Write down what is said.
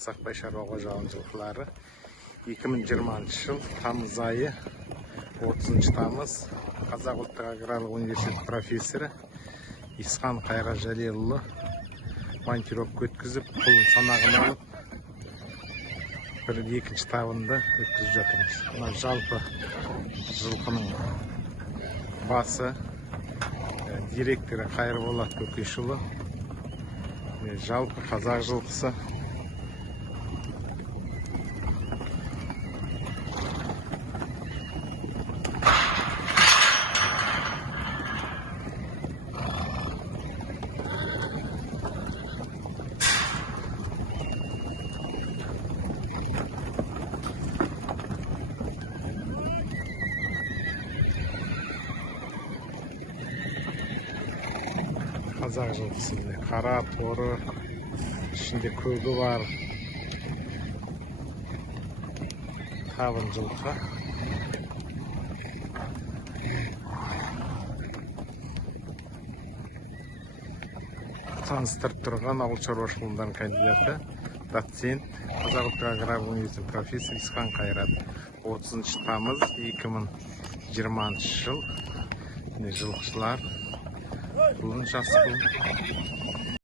Асақбай шаруа қожалығының жылқылары. 2020 жыл тамыз айы 30 тамыз Қазақ ұлттық аграрлық университет профессоры Исхан Қайра Жалелұлы монтировка өткізіп, құлын санағын алып, екінші табында өткізіп жатырмыз. Мына жалпы жылқының басы директоры Қайырболат Көкешұлы. Жалпы қазақ жылқысы. Қазақ жылқысы қара торы, ішінде көгі бар. Табын жылқы. Таныстырып тұрған ауыл шаруашылығының кандидаты, доцент, Қазақ ұлттық аграрлық университет профессор Исхан Қайрат. 30 тамыз 2020 жыл. Жылқышылар. Бұлын жасы бұл.